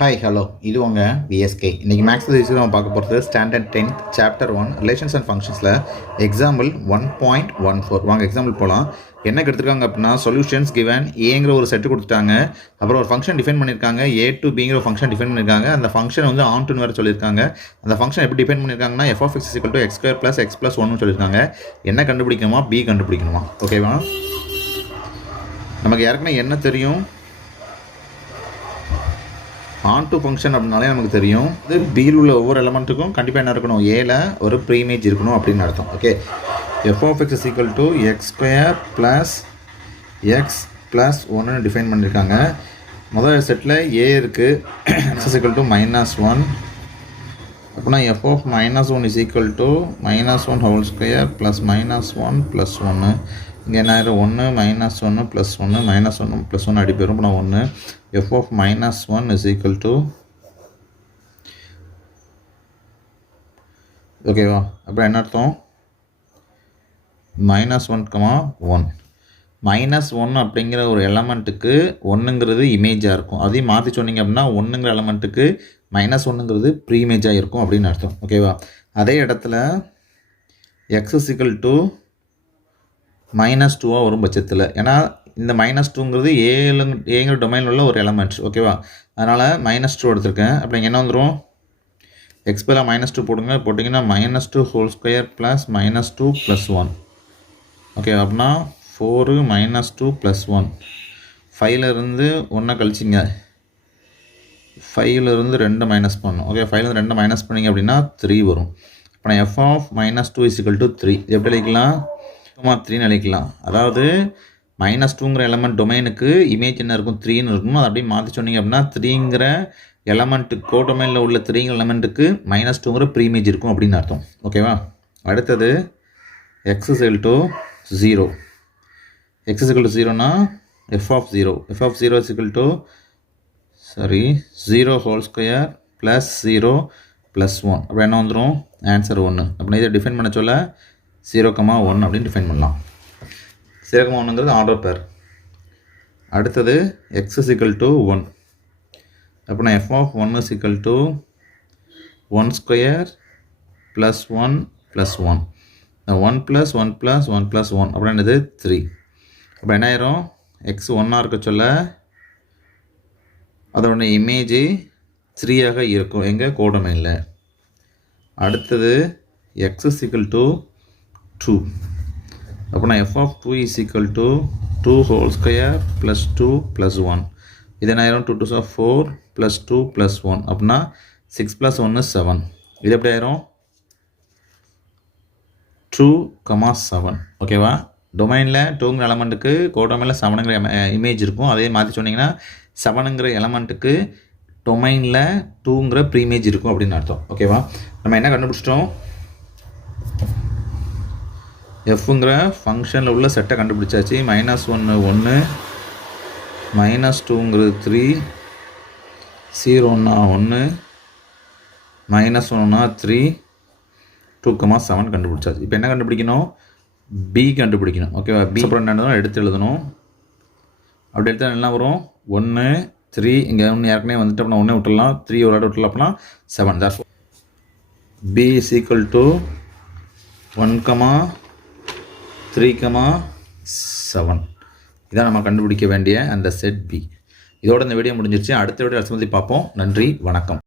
Hi hello இது உங்கள் VSK. இன்றைக்கி மேக்ஸ் விஷயம் நம்ம பார்க்க போகிறது standard 10th chapter 1 relations and ஃபங்க்ஷன்ஸில் எக்ஸாம்பிள் 1.14. வாங்க எக்ஸாம்பிள் போகலாம். என்ன எடுத்துருக்காங்க அப்படின்னா சொல்யூஷன்ஸ் கிவன் ஏங்கிற ஒரு செட்டு கொடுத்துட்டாங்க. அப்புறம் ஒரு ஃபங்க்ஷன் டிஃபைன் பண்ணியிருக்காங்க. ஏ டு பிங்கிற ஒரு ஃபங்க்ஷன் டிஃபைன் பண்ணியிருக்காங்க. அந்த ஃபங்க்ஷன் வந்து ஆன் டுன்னு வேறு சொல்லியிருக்காங்க. அந்த ஃபங்க்ஷன் எப்படி டிஃபைன் பண்ணியிருக்காங்கன்னா f(x) = x² + x + 1 சொல்லியிருக்காங்க. என்ன கண்டுபிடிக்கணுமா? பி கண்டுபிடிக்கணுமா? ஓகேவா? நமக்கு ஏற்கனவே என்ன தெரியும்? ஆன் டு ஃபங்க்ஷன் அப்படின்னாலே நமக்கு தெரியும் இது பியில் உள்ள ஒவ்வொரு எலமெண்ட்டுக்கும் கண்டிப்பாக என்ன இருக்கணும், ஏல ஒரு ப்ரீமேஜ் இருக்கணும் அப்படின்னு அர்த்தம். Okay, f(x) = x² + x + 1 define பண்ணியிருக்காங்க. முதல் செட்டில் ஏ இருக்குது, x = -1. அப்படின்னா f(-1) = -1² + -1 + 1. இங்கே என்ன ஆயிரும்? 1 -1 + 1 -1 + 1 அடி போயிடும். அப்புறம் 1 f(-1) = ஓகேவா? அப்புறம் என்ன அர்த்தம்? -1, -1 அப்படிங்கிற ஒரு எலமெண்ட்டுக்கு 1ங்கிறது இமேஜாக இருக்கும். அதையும் மாற்றி சொன்னீங்க அப்படின்னா 1ங்கிற எலமெண்ட்டுக்கு -1ங்கிறது ப்ரீமேஜாக இருக்கும் அப்படின்னு அர்த்தம். ஓகேவா? அதே இடத்துல x = -2 வரும் பட்சத்தில், ஏன்னா இந்த -2ங்கிறது ஏங்கிற டொமைனில் உள்ள ஒரு எலமெண்ட்ஸ். ஓகேவா? அதனால் -2 எடுத்திருக்கேன். அப்படி இங்கே என்ன வந்துடும்? எக்ஸ் பதிலாக -2 போடுங்க. போட்டிங்கன்னா -2² + -2 + 1. ஓகே, அப்படின்னா 4 -2 + 1. 5லேருந்து 1 கழிச்சிங்க. 5லேருந்து 2 மைனஸ் பண்ணணும். ஓகே, 5லேருந்து 2 மைனஸ் பண்ணிங்க அப்படின்னா 3 வரும். இப்போ f(-2) = 3. எப்படி அழைக்கலாம்? 3ன்னு அழைக்கலாம். அதாவது -2ங்கிற எலமெண்ட் டொமைனுக்கு இமேஜ் என்ன இருக்கும்? 3ன்னு இருக்கும். அது அப்படியே மாற்றி சொன்னீங்க அப்படின்னா 3ங்கிற எலமெண்ட்டு கோடொமைனில் உள்ள 3ங்கிற எலமெண்ட்டுக்கு -2ங்கிற ப்ரீமேஜ் இருக்கும் அப்படின்னு அர்த்தம். ஓகேவா? அடுத்தது x = 0. x = 0னா f(0) = 0² + 0 + 1. அப்படி என்ன வந்துடும்? ஆன்சர் 1. அப்படின்னா இதை டிஃபைன் பண்ண சொல்ல 0,1 அப்படின்னு டிஃபைன் பண்ணலாம். 0,1ங்கிறது ஆர்டர் பேர். அடுத்தது x = 1. அப்படின்னா f(1) = 1² + 1 + 1. 1 + 1 + 1 + 1 அப்படின்றது 3. அப்போ என்ன ஆயிரும்? x 1ஆக இருக்க சொல்ல அதோட இமேஜ் 3ஆக இருக்கும் எங்கள் கோடொமைனில். அடுத்தது x = 2. அப்படின்னா f(2) = 2² + 2 + 1. இது என்ன ஆயிரும்? 2 2s are 4 + 2 + 1. அப்படின்னா 6 + 1 is 7. இது எப்படி ஆயிரும்? 2,7. ஓகேவா? டொமைனில் 2ங்கிற எலமெண்ட்டுக்கு கோடொமைனில் 7ங்கிற இமேஜ் இருக்கும். அதே மாற்றி சொன்னீங்கன்னா 7ங்கிற எலமெண்ட்டுக்கு டொமைனில் 2ங்கிற ப்ரீமேஜ் இருக்கும் அப்படின்னு அர்த்தம். ஓகேவா? நம்ம என்ன கண்டுபிடிச்சிட்டோம்? எஃப்ங்கிற ஃபங்க்ஷனில் உள்ள செட்டை கண்டுபிடிச்சாச்சு. -1 1, -2ங்கிறது 3, 0னா 1, -1னா 3, 2,7 கண்டுபிடிச்சாச்சு. இப்போ என்ன கண்டுபிடிக்கணும்? பி கண்டுபிடிக்கணும். ஓகேவா? பி அப்புறம் என்ன எடுத்து எழுதணும். அப்படி எடுத்தால் என்ன வரும்? 1 3, இங்கே 1 ஏற்கனவே வந்துட்டு அப்படின்னா 1 விட்டுடலாம், 3 ஒரு ஆடு விட்டுலாம், அப்படின்னா 7. பி = 1, 3,7. இதான் நம்ம கண்டுபிடிக்க வேண்டிய அந்த செட் பி. இதோட இந்த வீடியோ முடிஞ்சிருச்சு. அடுத்த வீடியோ பார்ப்போம். நன்றி, வணக்கம்.